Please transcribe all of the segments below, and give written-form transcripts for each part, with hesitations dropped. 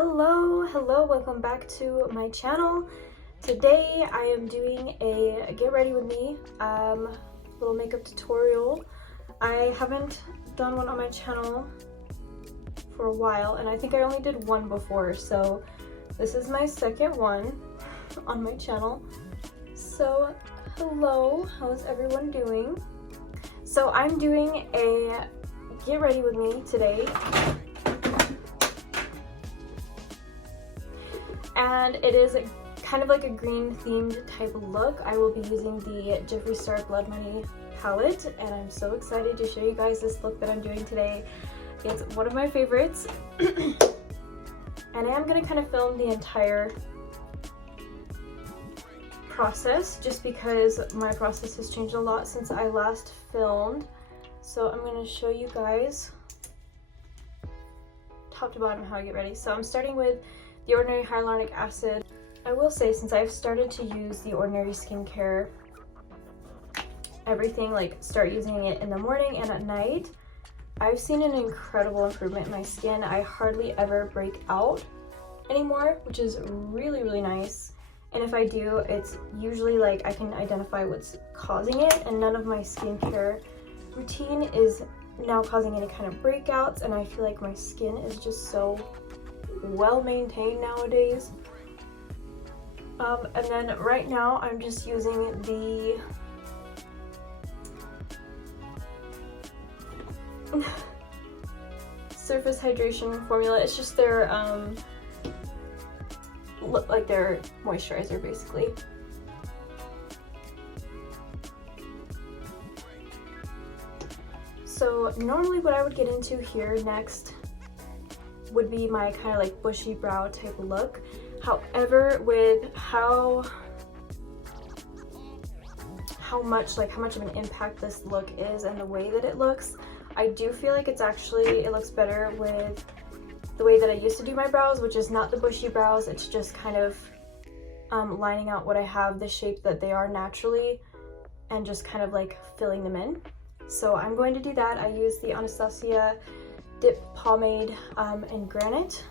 Hello, welcome back to my channel. Today I am doing a get ready with me little makeup tutorial. I haven't done one on my channel for a while, and I think I only did one before, so this is my second one on my channel. So hello, how's everyone doing? So I'm doing a get ready with me today, and it is kind of like a green themed type of look. I will be using the Jeffree Star Blood Money palette, and I'm so excited to show you guys this look that I'm doing today. It's one of my favorites. And I am going to kind of film the entire process just because my process has changed a lot since I last filmed. So I'm going to show you guys top to bottom how I get ready. So I'm starting with the Ordinary Hyaluronic Acid. I will say, since I've started to use the Ordinary skincare, everything, like start using it in the morning and at night, I've seen an incredible improvement in my skin. I hardly ever break out anymore, which is really, really nice. And if I do, it's usually like I can identify what's causing it, and none of my skincare routine is now causing any kind of breakouts, and I feel like my skin is just so well maintained nowadays. And then right now I'm just using the Surface Hydration formula. It's just their like their moisturizer basically. So normally what I would get into here next would be my kind of like bushy brow type of look. However, with how much of an impact this look is and the way that it looks, I do feel like it looks better with the way that I used to do my brows, which is not the bushy brows. It's just kind of lining out what I have, the shape that they are naturally, and just kind of like filling them in. So I'm going to do that. I use the Anastasia Dip Pomade in Granite.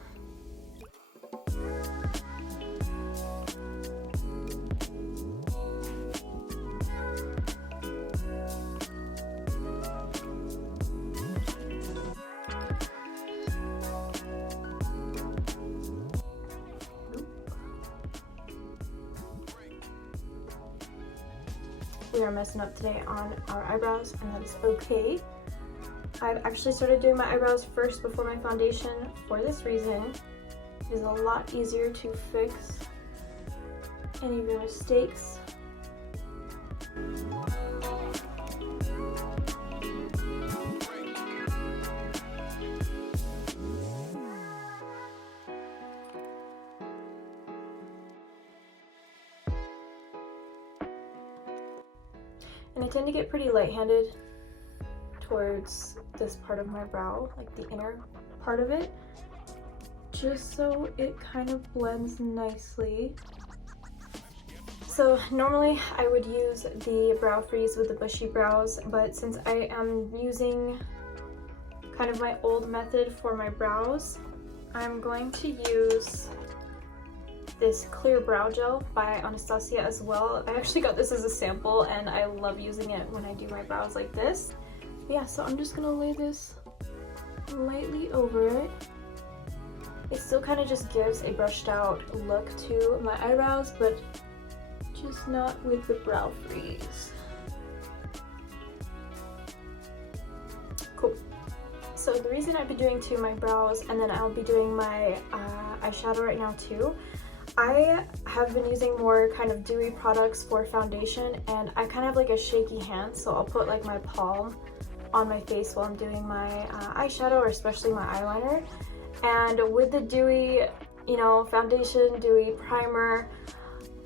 We are messing up today on our eyebrows, and that is okay. I've actually started doing my eyebrows first before my foundation for this reason. It is a lot easier to fix any of your mistakes. And I tend to get pretty light-handed towards this part of my brow, like the inner part of it, just so it kind of blends nicely. So normally I would use the Brow Freeze with the bushy brows, but since I am using kind of my old method for my brows, I'm going to use this clear brow gel by Anastasia as well. I actually got this as a sample, and I love using it when I do my brows like this. Yeah, so I'm just gonna lay this lightly over it. It still kind of just gives a brushed out look to my eyebrows, but just not with the Brow Freeze. Cool. So the reason I've been doing my brows, and then I'll be doing my eyeshadow right now too, I have been using more kind of dewy products for foundation, and I kind of have like a shaky hand, so I'll put like my palm on my face while I'm doing my eyeshadow, or especially my eyeliner. And with the dewy, foundation, dewy primer,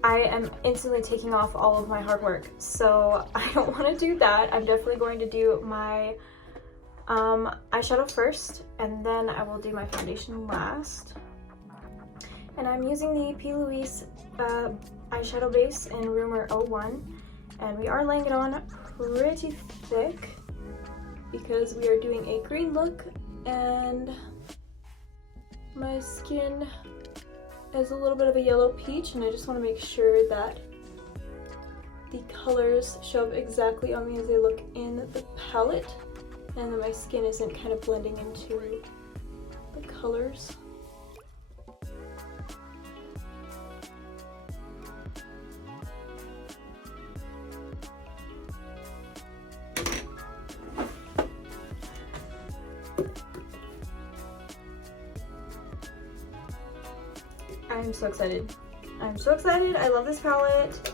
I am instantly taking off all of my hard work. So I don't want to do that. I'm definitely going to do my eyeshadow first, and then I will do my foundation last. And I'm using the P. Louise eyeshadow base in Rumor 01, and we are laying it on pretty thick because we are doing a green look, and My skin is a little bit of a yellow peach, and I just want to make sure that the colors show up exactly on me as they look in the palette, and that my skin isn't kind of blending into the colors. I'm so excited. I'm so excited. I love this palette.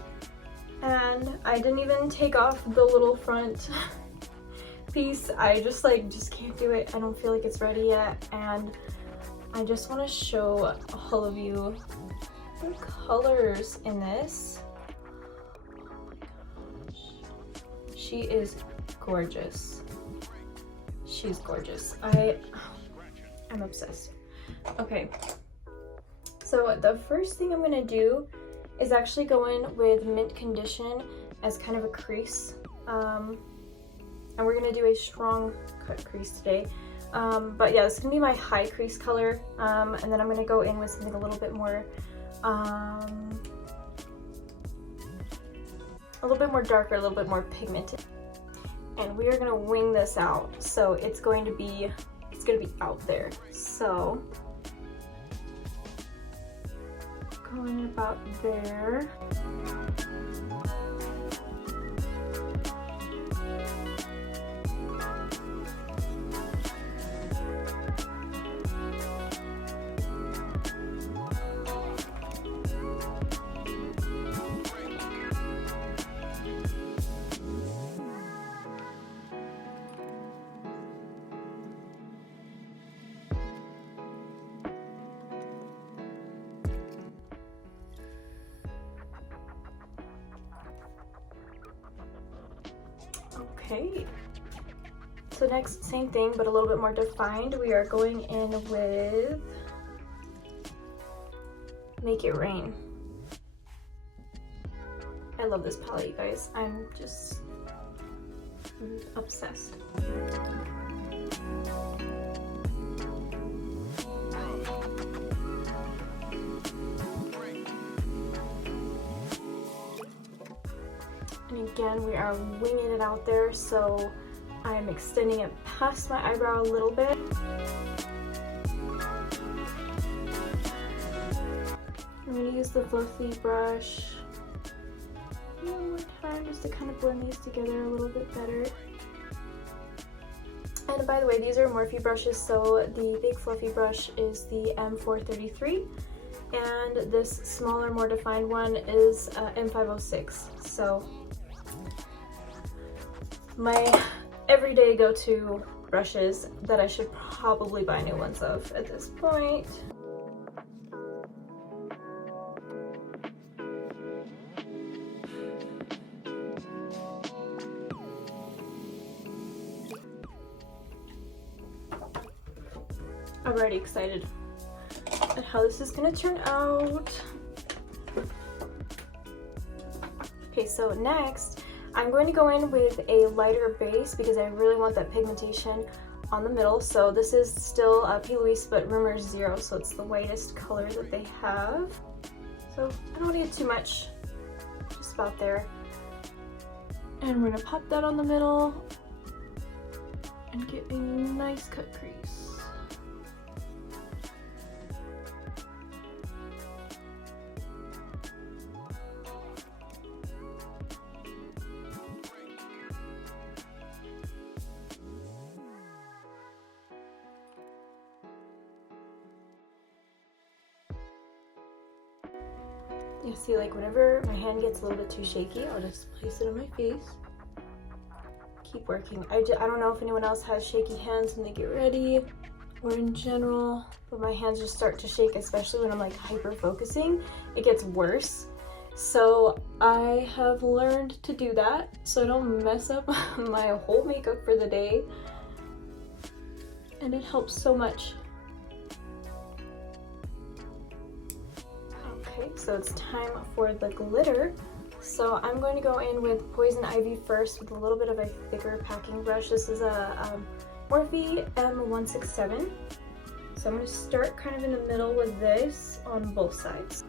And I didn't even take off the little front piece. I just can't do it. I don't feel like it's ready yet. And I just want to show all of you the colors in this. Oh my gosh. She is gorgeous. She's gorgeous. I'm obsessed. Okay. So the first thing I'm gonna do is actually go in with Mint Condition as kind of a crease. And we're gonna do a strong cut crease today. But yeah, this is gonna be my high crease color. And then I'm gonna go in with something a little bit more darker, a little bit more pigmented. And we are gonna wing this out. So it's gonna be out there. So going about there. Okay, so next, same thing, but a little bit more defined. We are going in with Make It Rain. I love this palette, you guys. I'm just obsessed. And again, we are winging it out there, so I'm extending it past my eyebrow a little bit. I'm going to use the fluffy brush one more time just to kind of blend these together a little bit better. And by the way, these are Morphe brushes, so the big fluffy brush is the M433, and this smaller, more defined one is M506. So my everyday go-to brushes that I should probably buy new ones of at this point. I'm already excited at how this is gonna turn out. Okay, so next I'm going to go in with a lighter base because I really want that pigmentation on the middle. So this is still P. Louise, but Rumors 0, so it's the whitest color that they have. So I don't want to get too much, just about there. And we're gonna pop that on the middle and get a nice cut crease. You see, like whenever my hand gets a little bit too shaky, I'll just place it on my face. Keep working. I don't know if anyone else has shaky hands when they get ready or in general, but my hands just start to shake, especially when I'm like hyper focusing. It gets worse. So I have learned to do that so I don't mess up my whole makeup for the day. And it helps so much. Okay, so it's time for the glitter. So I'm going to go in with Poison Ivy first with a little bit of a thicker packing brush. This is a Morphe M167. So I'm going to start kind of in the middle with this on both sides.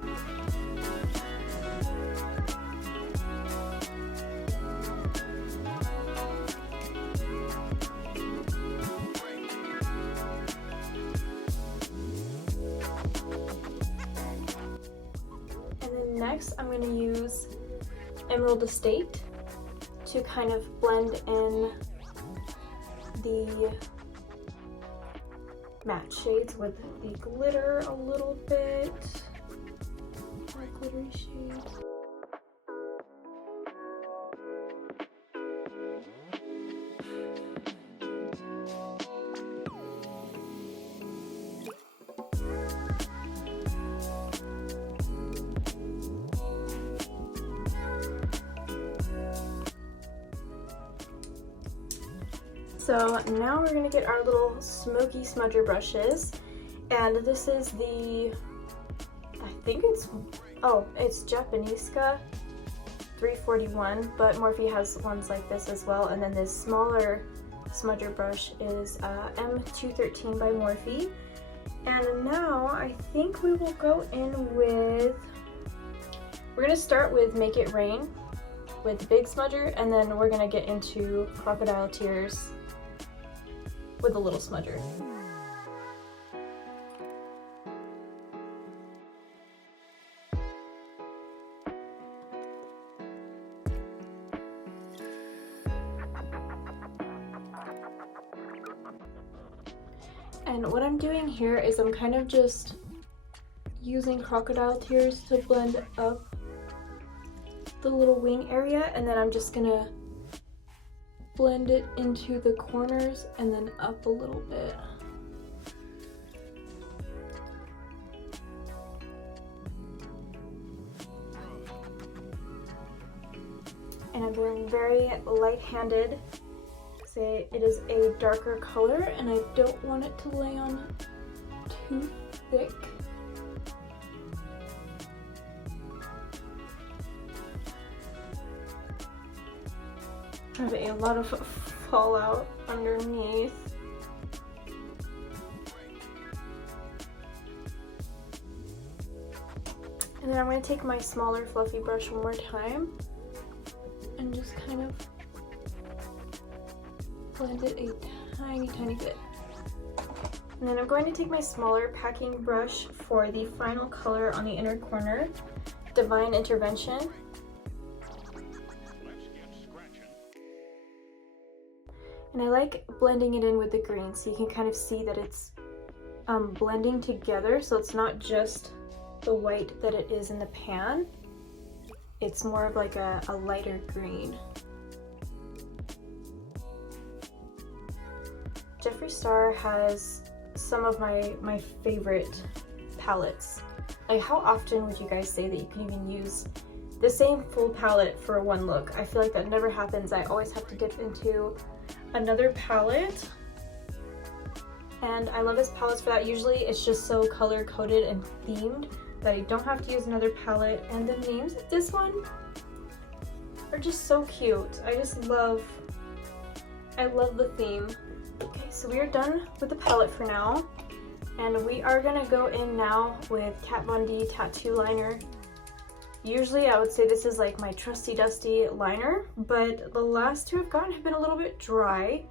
And then next I'm going to use Emerald Estate to kind of blend in the matte shades with the glitter a little bit. More glittery shades. So now we're gonna get our little smoky smudger brushes, and this is the, I think it's Japanesca 341, but Morphe has ones like this as well. And then this smaller smudger brush is M213 by Morphe. And now I think we will go in with, we're gonna start with Make It Rain with the big smudger, and then we're gonna get into Crocodile Tears with a little smudger. And what I'm doing here is I'm kind of just using Crocodile Tears to blend up the little wing area, and then I'm just gonna blend it into the corners and then up a little bit. And I'm doing very light-handed. Say it is a darker color and I don't want it to lay on too thick. Have a lot of fallout underneath. And then I'm going to take my smaller fluffy brush one more time and just kind of blend it a tiny bit. And then I'm going to take my smaller packing brush for the final color on the inner corner, Divine Intervention. And I like blending it in with the green so you can kind of see that it's blending together, so it's not just the white that it is in the pan. It's more of like a lighter green. Jeffree Star has some of my favorite palettes. Like, how often would you guys say that you can even use the same full palette for one look? I feel like that never happens. I always have to dip into another palette, and I love his palettes for that. Usually it's just so color coded and themed that I don't have to use another palette, and the names of this one are just so cute. I love the theme. Okay, so we are done with the palette for now, and we are gonna go in now with Kat Von D Tattoo Liner. Usually I would say this is like my trusty dusty liner, but the last two I've gotten have been a little bit dry.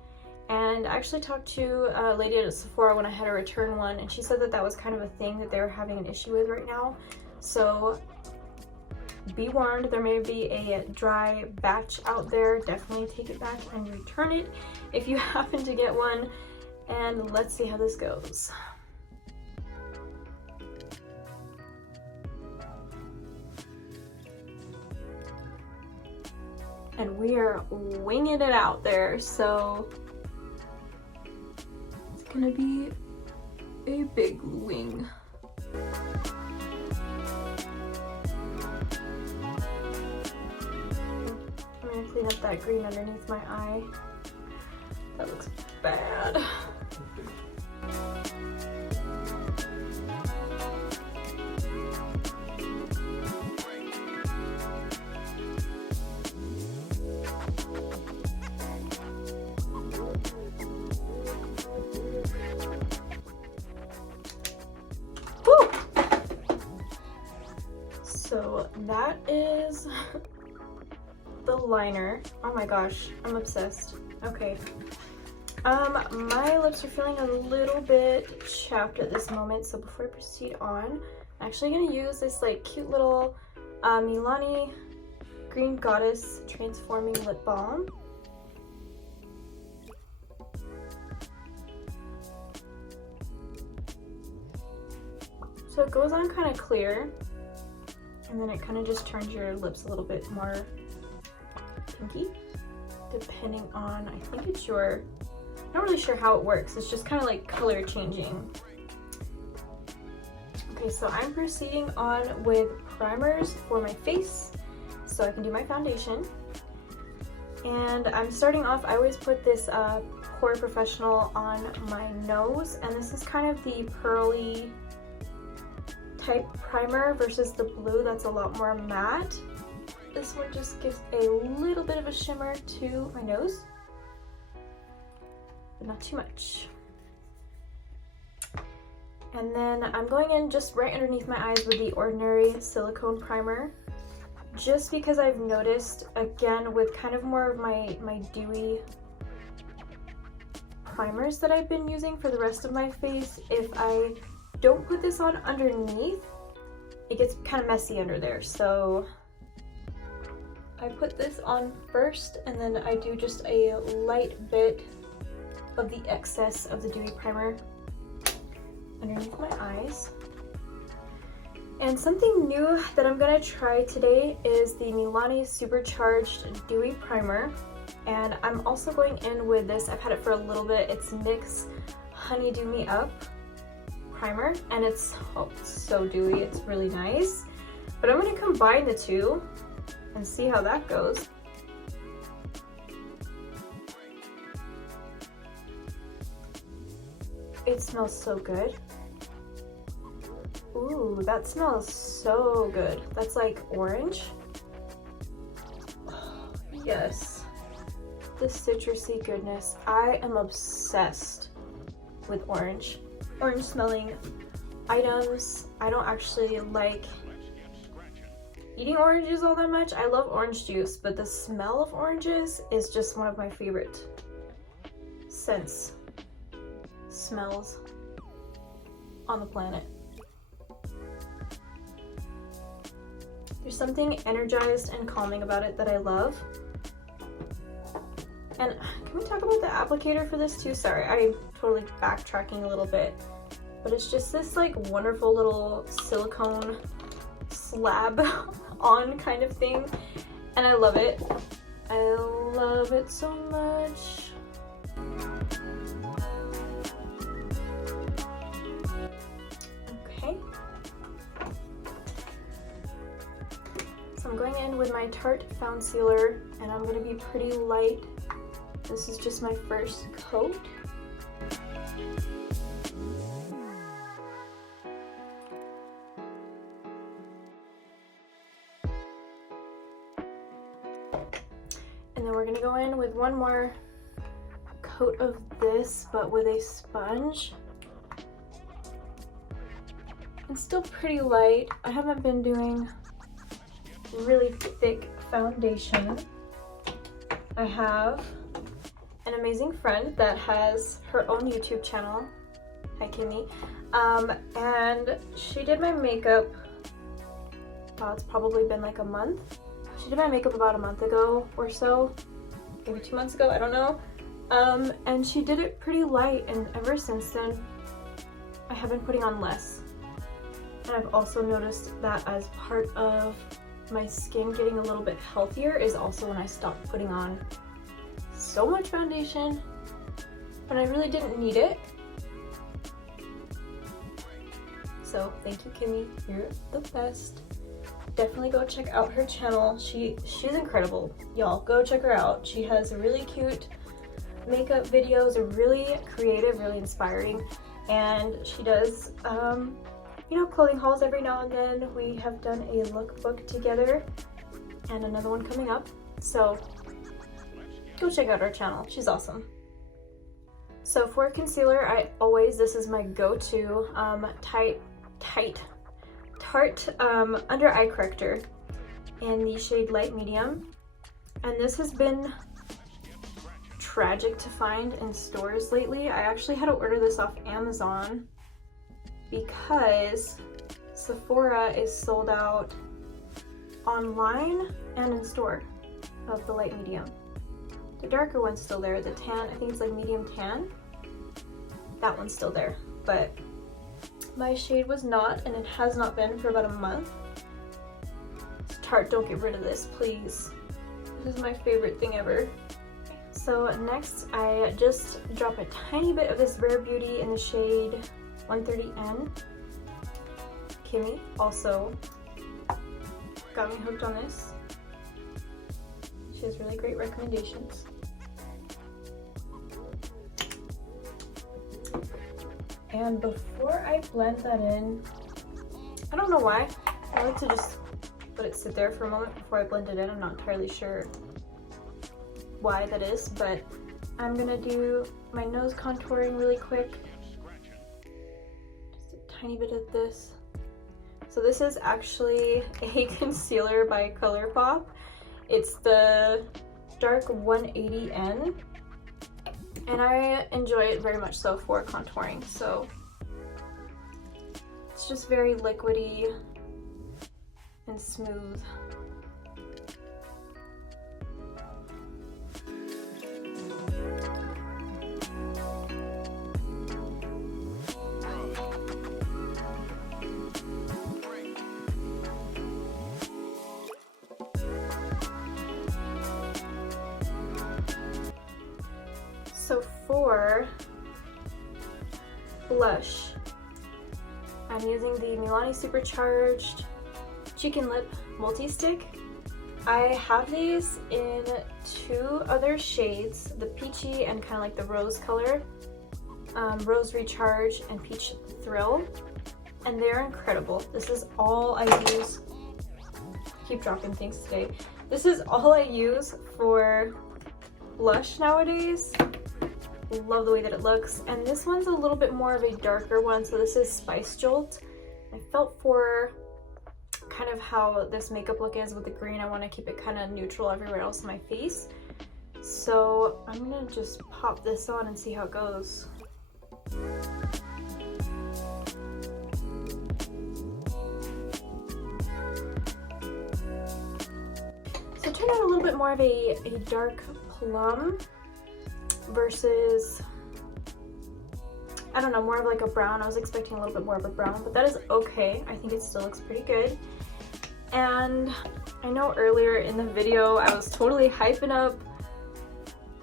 And I actually talked to a lady at Sephora when I had to return one, and she said that that was kind of a thing that they were having an issue with right now. So be warned, there may be a dry batch out there. Definitely take it back and return it if you happen to get one. And let's see how this goes. And we are winging it out there, so it's gonna be a big wing. I'm gonna clean up that green underneath my eye. That looks bad. So that is the liner. Oh my gosh, I'm obsessed. Okay. My lips are feeling a little bit chapped at this moment, so before I proceed on, I'm actually gonna use this like cute little Milani Green Goddess Transforming Lip Balm. So it goes on kind of clear, and then it kind of just turns your lips a little bit more pinky, depending on, I think it's your, I'm not really sure how it works. It's just kind of like color changing. Okay, so I'm proceeding on with primers for my face so I can do my foundation. And I'm starting off, I always put this Pore Professional on my nose, and this is kind of the pearly type primer versus the blue that's a lot more matte. This one just gives a little bit of a shimmer to my nose, but not too much. And then I'm going in just right underneath my eyes with the Ordinary Silicone Primer, just because I've noticed, again, with kind of more of my dewy primers that I've been using for the rest of my face, if I don't put this on underneath, it gets kind of messy under there. So I put this on first, and then I do just a light bit of the excess of the dewy primer underneath my eyes. And something new that I'm gonna try today is the Milani Supercharged Dewy Primer. And I'm also going in with this, I've had it for a little bit, it's NYX Honeydew Me Up primer, and it's so dewy, it's really nice. But I'm gonna combine the two and see how that goes. It smells so good. Ooh, that smells so good. That's like orange. Yes. The citrusy goodness. I am obsessed with orange. Orange smelling items. I don't actually like eating oranges all that much. I love orange juice, but the smell of oranges is just one of my favorite smells on the planet. There's something energized and calming about it that I love. And can we talk about the applicator for this too? Sorry, I'm totally backtracking a little bit. But it's just this like wonderful little silicone slab on kind of thing. And I love it. I love it so much. Okay. So I'm going in with my Tarte Found Sealer, and I'm going to be pretty light. This is just my first coat. And then we're going to go in with one more coat of this, but with a sponge. It's still pretty light. I haven't been doing really thick foundation. I have an amazing friend that has her own YouTube channel. Hi, Kimmy. And she did my makeup, well, it's probably been like a month. She did my makeup about a month ago or so, maybe 2 months ago, I don't know. And she did it pretty light, and ever since then, I have been putting on less. And I've also noticed that as part of my skin getting a little bit healthier is also when I stopped putting on so much foundation when I really didn't need it. So thank you, Kimmy, you're the best. Definitely go check out her channel. She's incredible, y'all. Go check her out. She has really cute makeup videos, are really creative, really inspiring, and she does you know, clothing hauls every now and then. We have done a lookbook together and another one coming up, so go check out our channel. She's awesome. So for concealer, this is my go-to tight Tarte Under Eye Corrector in the shade Light Medium. And this has been tragic to find in stores lately. I actually had to order this off Amazon because Sephora is sold out online and in store of the light medium. The darker one's still there, the tan, I think it's like medium tan. That one's still there, but my shade was not, and it has not been for about a month. Tarte, don't get rid of this, please. This is my favorite thing ever. So next, I just drop a tiny bit of this Rare Beauty in the shade 130N. Kimmy also got me hooked on this. She has really great recommendations. And before I blend that in, I don't know why, I like to just let it sit there for a moment before I blend it in. I'm not entirely sure why that is, but I'm gonna do my nose contouring really quick. Just a tiny bit of this. So this is actually a concealer by ColourPop. It's the Dark 180N, and I enjoy it very much so for contouring. So it's just very liquidy and smooth. So for blush, I'm using the Milani Supercharged Cheek and Lip Multi-Stick. I have these in two other shades, the peachy and kind of like the rose color, Rose Recharge and Peach Thrill, and they're incredible. This is all I use, keep dropping things today. This is all I use for blush nowadays. Love the way that it looks. And this one's a little bit more of a darker one, so this is Spice Jolt. I felt for kind of how this makeup look is with the green, I want to keep it kind of neutral everywhere else on my face. So I'm gonna just pop this on and see how it goes. So it turned out a little bit more of a dark plum versus, I don't know, more of like a brown. I was expecting a little bit more of a brown, but that is okay. I think it still looks pretty good. And I know earlier in the video I was totally hyping up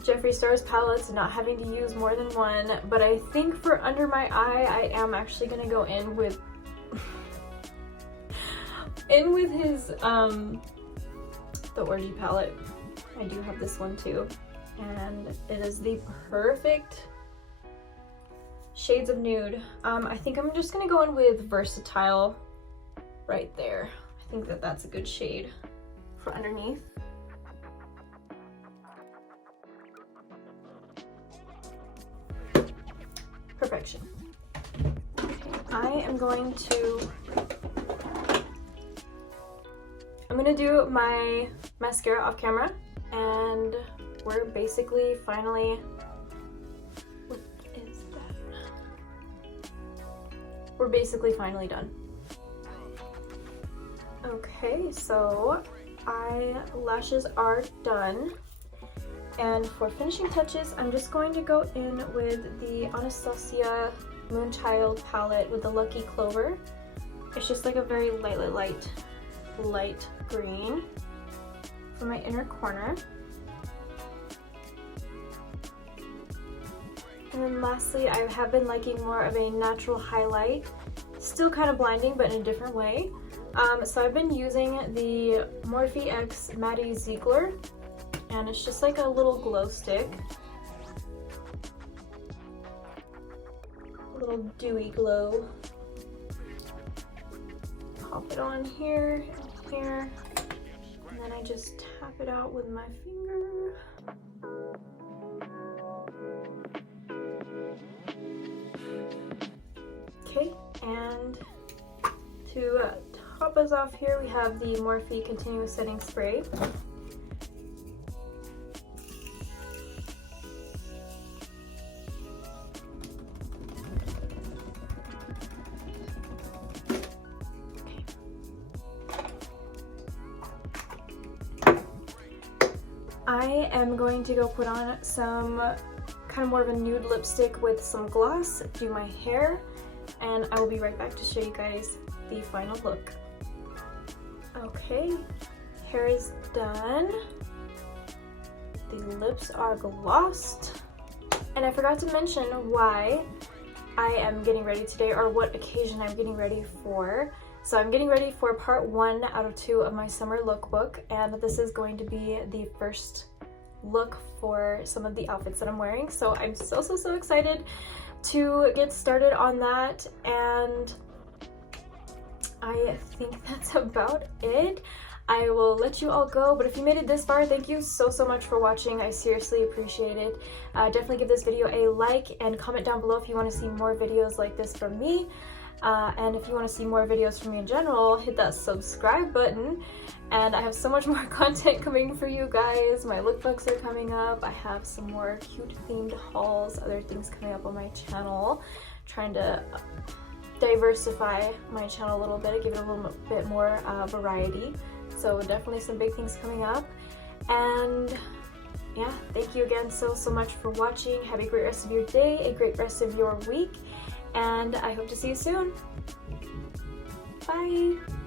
Jeffree Star's palettes and not having to use more than one, but I think for under my eye I am actually gonna go in with his the Orgy palette. I do have this one too, and it is the perfect shades of nude. I think I'm just gonna go in with Versatile right there. I think that that's a good shade for underneath. Perfection. I am going to do my mascara off camera, and we're basically finally, what is that? We're basically finally done. Okay, so eyelashes are done. And for finishing touches, I'm just going to go in with the Anastasia Moonchild palette with the Lucky Clover. It's just like a very light green for my inner corner. And then lastly, I have been liking more of a natural highlight. Still kind of blinding, but in a different way. So I've been using the Morphe X Maddie Ziegler, and it's just like a little glow stick. A little dewy glow. Pop it on here and here, and then I just tap it out with my finger. Okay, and to top us off here, we have the Morphe Continuous Setting Spray. I am going to go put on some kind of more of a nude lipstick with some gloss, do my hair, and I will be right back to show you guys the final look. Okay, hair is done. The lips are glossed. And I forgot to mention why I am getting ready today, or what occasion I'm getting ready for. So I'm getting ready for part 1 out of 2 of my summer lookbook, and this is going to be the first look for some of the outfits that I'm wearing. So I'm so excited to get started on that, and I think that's about it. I will let you all go, but if you made it this far, thank you so much for watching. I seriously appreciate it. Definitely give this video a like and comment down below if you want to see more videos like this from me. And if you want to see more videos from me in general, hit that subscribe button. And I have so much more content coming for you guys. My lookbooks are coming up. I have some more cute themed hauls, other things coming up on my channel. Trying to diversify my channel a little bit, give it a little bit more variety. So definitely some big things coming up. And yeah, thank you again so much for watching. Have a great rest of your day, a great rest of your week, and I hope to see you soon. Bye!